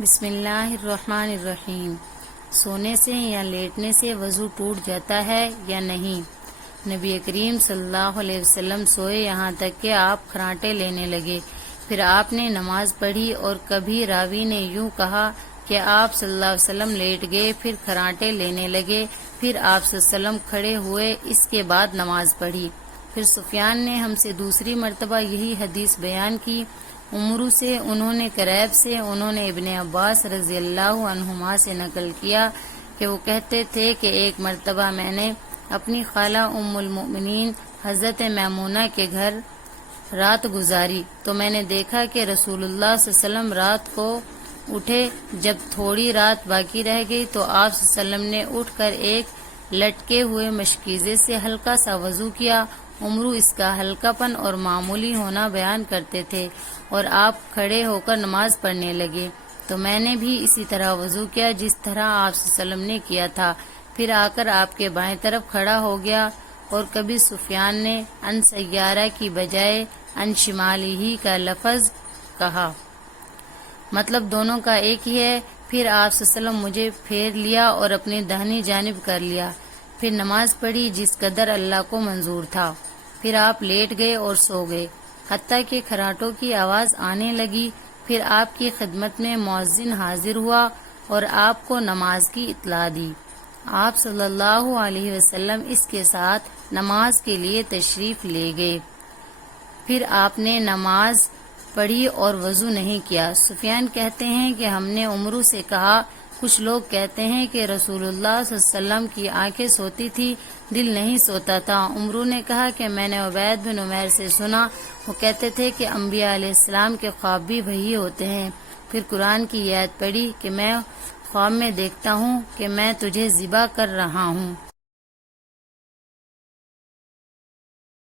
بسم اللہ الرحمن الرحیم۔ سونے سے یا لیٹنے سے وضو ٹوٹ جاتا ہے یا نہیں؟ نبی کریم صلی اللہ علیہ وسلم سوئے یہاں تک کہ آپ خراٹے لینے لگے، پھر آپ نے نماز پڑھی، اور کبھی راوی نے یوں کہا کہ آپ صلی اللہ علیہ وسلم لیٹ گئے، پھر خراٹے لینے لگے، پھر آپ صلی اللہ علیہ وسلم کھڑے ہوئے، اس کے بعد نماز پڑھی۔ پھر سفیان نے ہم سے دوسری مرتبہ یہی حدیث بیان کی۔ عمرو سے، انہوں نے کریب سے، انہوں نے ابن عباس رضی اللہ عنہما سے نقل کیا کہ وہ کہتے تھے کہ ایک مرتبہ میں نے اپنی خالہ ام المؤمنین حضرت میمونہ کے گھر رات گزاری تو میں نے دیکھا کہ رسول اللہ صلی اللہ علیہ وسلم رات کو اٹھے۔ جب تھوڑی رات باقی رہ گئی تو آپ صلی اللہ علیہ وسلم نے اٹھ کر ایک لٹکے ہوئے مشکیزے سے ہلکا سا وضو کیا۔ عمرو اس کا ہلکا پن اور معمولی ہونا بیان کرتے تھے، اور آپ کھڑے ہو کر نماز پڑھنے لگے تو میں نے بھی اسی طرح وضو کیا جس طرح آپ صلی اللہ علیہ وسلم نے کیا تھا، پھر آ کر آپ کے بائیں طرف کھڑا ہو گیا۔ اور کبھی سفیان نے ان سیارہ کی بجائے ان شمالی ہی کا لفظ کہا، مطلب دونوں کا ایک ہی ہے۔ پھر آپ صلی اللہ علیہ وسلم مجھے پھیر لیا اور اپنی داہنی جانب کر لیا، پھر نماز پڑھی جس قدر اللہ کو منظور تھا، پھر آپ لیٹ گئے اور سو گئے، حتیٰ کہ خراٹوں کی آواز آنے لگی۔ پھر آپ کی خدمت میں مؤذن حاضر ہوا اور آپ کو نماز کی اطلاع دی۔ آپ صلی اللہ علیہ وسلم اس کے ساتھ نماز کے لیے تشریف لے گئے، پھر آپ نے نماز پڑھی اور وضو نہیں کیا۔ سفیان کہتے ہیں کہ ہم نے عمرو سے کہا، کچھ لوگ کہتے ہیں کہ رسول اللہ صلی اللہ علیہ وسلم کی آنکھیں سوتی تھی، دل نہیں سوتا تھا۔ عمرو نے کہا کہ میں نے عبید بن عمیر سے سنا، وہ کہتے تھے کہ انبیاء علیہ السلام کے خواب بھی وحی ہوتے ہیں۔ پھر قرآن کی آیت پڑھی کہ میں خواب میں دیکھتا ہوں کہ میں تجھے ذبح کر رہا ہوں۔